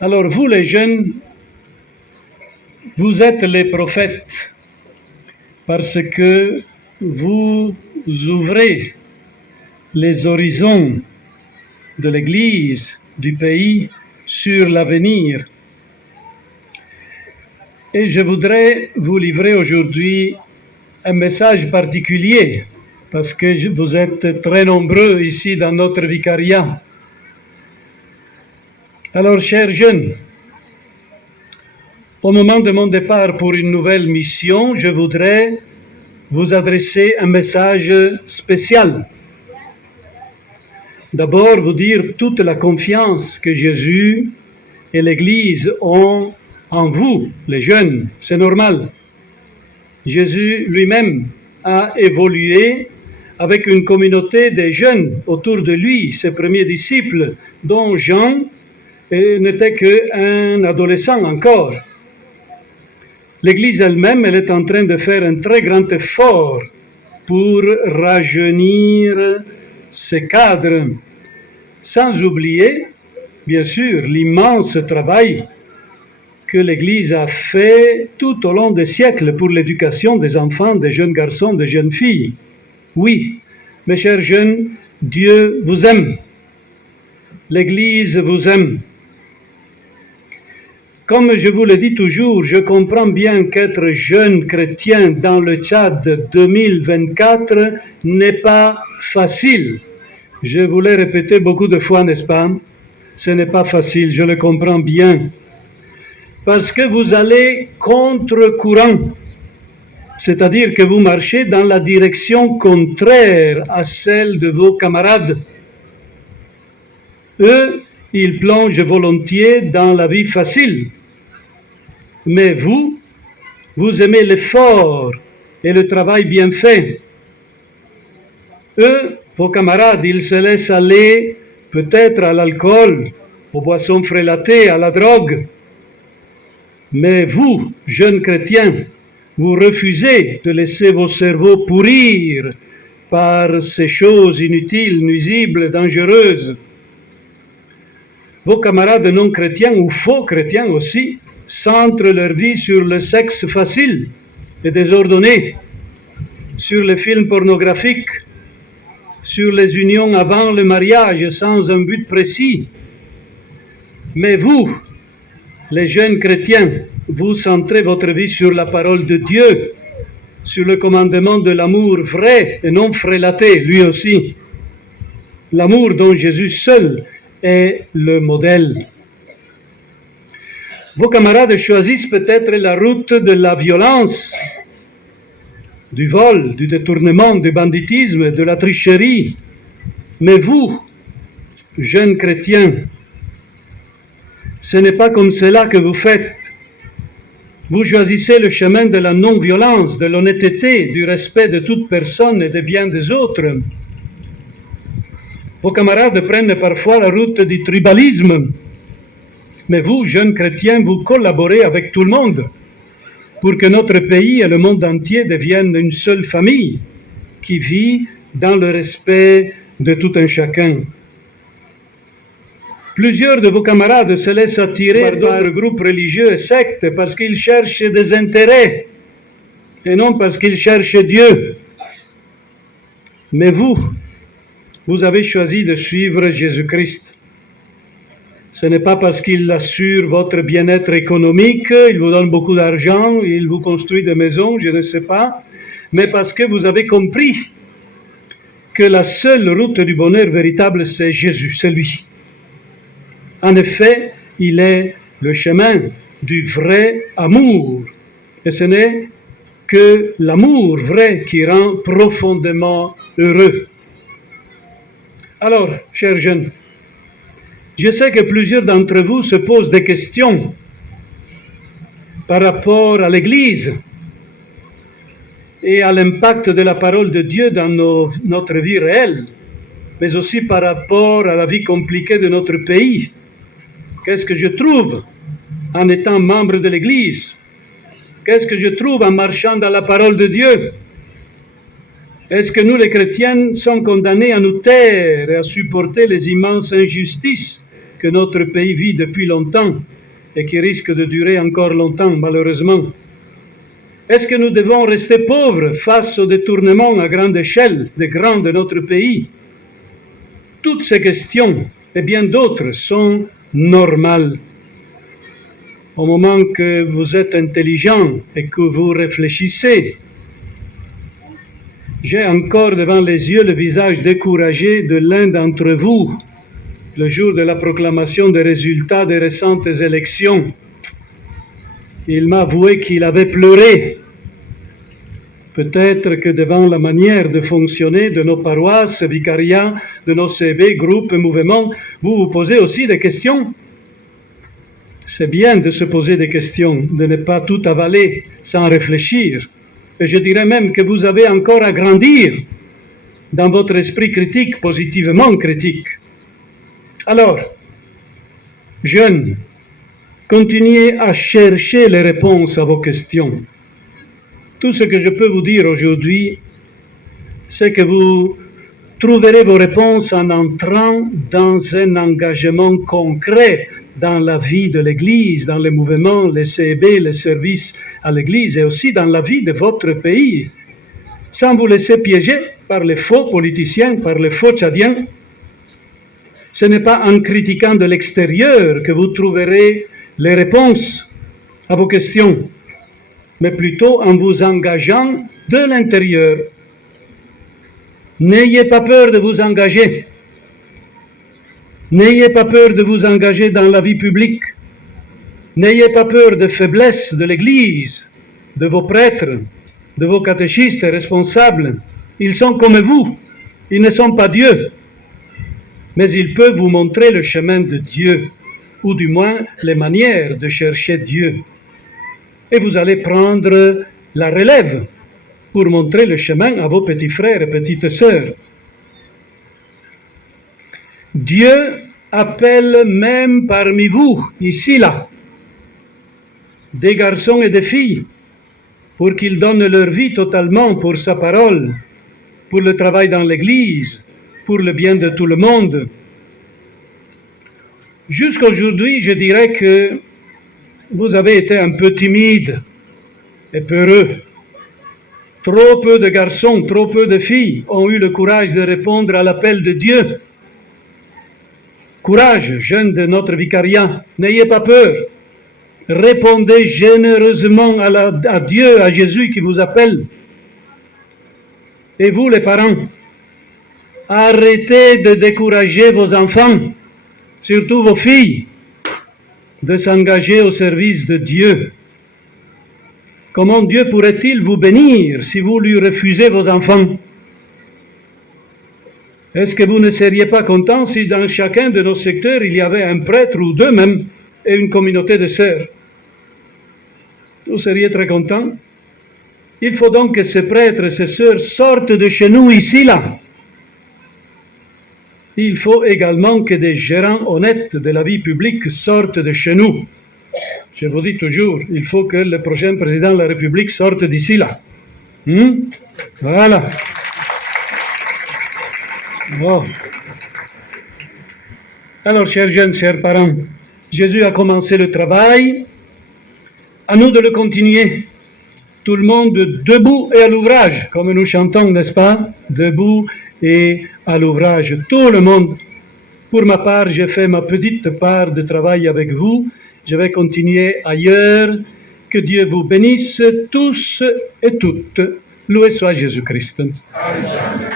Alors vous les jeunes, vous êtes les prophètes parce que vous ouvrez les horizons de l'Église, du pays, sur l'avenir. Et je voudrais vous livrer aujourd'hui un message particulier parce que vous êtes très nombreux ici dans notre vicariat. Alors, chers jeunes, au moment de mon départ pour une nouvelle mission, je voudrais vous adresser un message spécial. D'abord, vous dire toute la confiance que Jésus et l'Église ont en vous, les jeunes, c'est normal. Jésus lui-même a évolué avec une communauté de jeunes autour de lui, ses premiers disciples, dont Jean n'était qu'un adolescent encore. L'Église elle-même, elle est en train de faire un très grand effort pour rajeunir ses cadres, sans oublier, bien sûr, l'immense travail que l'Église a fait tout au long des siècles pour l'éducation des enfants, des jeunes garçons, des jeunes filles. Oui, mes chers jeunes, Dieu vous aime. L'Église vous aime. Comme je vous le dis toujours, je comprends bien qu'être jeune chrétien dans le Tchad 2024 n'est pas facile. Je vous l'ai répété beaucoup de fois, n'est-ce pas? Ce n'est pas facile, je le comprends bien. Parce que vous allez contre-courant, c'est-à-dire que vous marchez dans la direction contraire à celle de vos camarades. Eux, ils plongent volontiers dans la vie facile. Mais vous aimez l'effort et le travail bien fait. Eux, vos camarades, ils se laissent aller peut-être à l'alcool, aux boissons frélatées, à la drogue. Mais vous, jeunes chrétiens, vous refusez de laisser vos cerveaux pourrir par ces choses inutiles, nuisibles, dangereuses. Vos camarades non chrétiens ou faux chrétiens aussi centrent leur vie sur le sexe facile et désordonné, sur les films pornographiques, sur les unions avant le mariage sans un but précis. Mais vous, les jeunes chrétiens, vous centrez votre vie sur la parole de Dieu, sur le commandement de l'amour vrai et non frélaté, lui aussi. L'amour dont Jésus seul est le modèle. Vos camarades choisissent peut-être la route de la violence, du vol, du détournement, du banditisme, de la tricherie. Mais vous, jeunes chrétiens, ce n'est pas comme cela que vous faites. Vous choisissez le chemin de la non-violence, de l'honnêteté, du respect de toute personne et des biens des autres. Vos camarades prennent parfois la route du tribalisme. Mais vous, jeunes chrétiens, vous collaborez avec tout le monde pour que notre pays et le monde entier deviennent une seule famille qui vit dans le respect de tout un chacun. Plusieurs de vos camarades se laissent attirer par d'autres groupes religieux et sectes parce qu'ils cherchent des intérêts et non parce qu'ils cherchent Dieu. Mais vous avez choisi de suivre Jésus-Christ. Ce n'est pas parce qu'il assure votre bien-être économique, il vous donne beaucoup d'argent, il vous construit des maisons, je ne sais pas, mais parce que vous avez compris que la seule route du bonheur véritable, c'est Jésus, c'est lui. En effet, il est le chemin du vrai amour. Et ce n'est que l'amour vrai qui rend profondément heureux. Alors, chers jeunes, je sais que plusieurs d'entre vous se posent des questions par rapport à l'Église et à l'impact de la parole de Dieu dans notre vie réelle, mais aussi par rapport à la vie compliquée de notre pays. Qu'est-ce que je trouve en étant membre de l'Église? Qu'est-ce que je trouve en marchant dans la parole de Dieu? Est-ce que nous, les chrétiens, sommes condamnés à nous taire et à supporter les immenses injustices que notre pays vit depuis longtemps et qui risquent de durer encore longtemps, malheureusement? Est-ce que nous devons rester pauvres face aux détournements à grande échelle des grands de notre pays? Toutes ces questions et bien d'autres sont normales. Au moment que vous êtes intelligent et que vous réfléchissez, j'ai encore devant les yeux le visage découragé de l'un d'entre vous, le jour de la proclamation des résultats des récentes élections. Il m'a avoué qu'il avait pleuré. Peut-être que devant la manière de fonctionner de nos paroisses, vicariats, de nos CB, groupes, mouvements, vous vous posez aussi des questions. C'est bien de se poser des questions, de ne pas tout avaler sans réfléchir. Et je dirais même que vous avez encore à grandir dans votre esprit critique, positivement critique. Alors, jeunes, continuez à chercher les réponses à vos questions. Tout ce que je peux vous dire aujourd'hui, c'est que vous trouverez vos réponses en entrant dans un engagement concret dans la vie de l'Église, dans les mouvements, les CEB, les services à l'Église et aussi dans la vie de votre pays, sans vous laisser piéger par les faux politiciens, par les faux tchadiens. Ce n'est pas en critiquant de l'extérieur que vous trouverez les réponses à vos questions, mais plutôt en vous engageant de l'intérieur. N'ayez pas peur de vous engager. N'ayez pas peur de vous engager dans la vie publique. N'ayez pas peur de faiblesse de l'Église, de vos prêtres, de vos catéchistes et responsables. Ils sont comme vous. Ils ne sont pas Dieu. Mais ils peuvent vous montrer le chemin de Dieu, ou du moins les manières de chercher Dieu. Et vous allez prendre la relève pour montrer le chemin à vos petits frères et petites sœurs. Dieu appelle même parmi vous, ici, là, des garçons et des filles, pour qu'ils donnent leur vie totalement pour sa parole, pour le travail dans l'Église, pour le bien de tout le monde. Jusqu'aujourd'hui, je dirais que vous avez été un peu timide et peureux. Trop peu de garçons, trop peu de filles ont eu le courage de répondre à l'appel de Dieu. Courage, jeunes de notre vicariat, n'ayez pas peur. Répondez généreusement à Dieu, à Jésus qui vous appelle. Et vous, les parents, arrêtez de décourager vos enfants, surtout vos filles, de s'engager au service de Dieu. Comment Dieu pourrait-il vous bénir si vous lui refusez vos enfants? Est-ce que vous ne seriez pas content si dans chacun de nos secteurs il y avait un prêtre ou deux même et une communauté de sœurs? Vous seriez très content. Il faut donc que ces prêtres et ces sœurs sortent de chez nous ici, là. Il faut également que des gérants honnêtes de la vie publique sortent de chez nous. Je vous dis toujours, il faut que le prochain président de la République sorte d'ici, là. Voilà. Bon. Alors, chers jeunes, chers parents, Jésus a commencé le travail, à nous de le continuer. Tout le monde debout et à l'ouvrage, comme nous chantons, n'est-ce pas? Debout et à l'ouvrage, tout le monde. Pour ma part, j'ai fait ma petite part de travail avec vous. Je vais continuer ailleurs. Que Dieu vous bénisse tous et toutes. Loué soit Jésus-Christ. Amen.